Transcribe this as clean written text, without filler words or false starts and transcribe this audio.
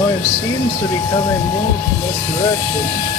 Now it seems to be coming more from this direction.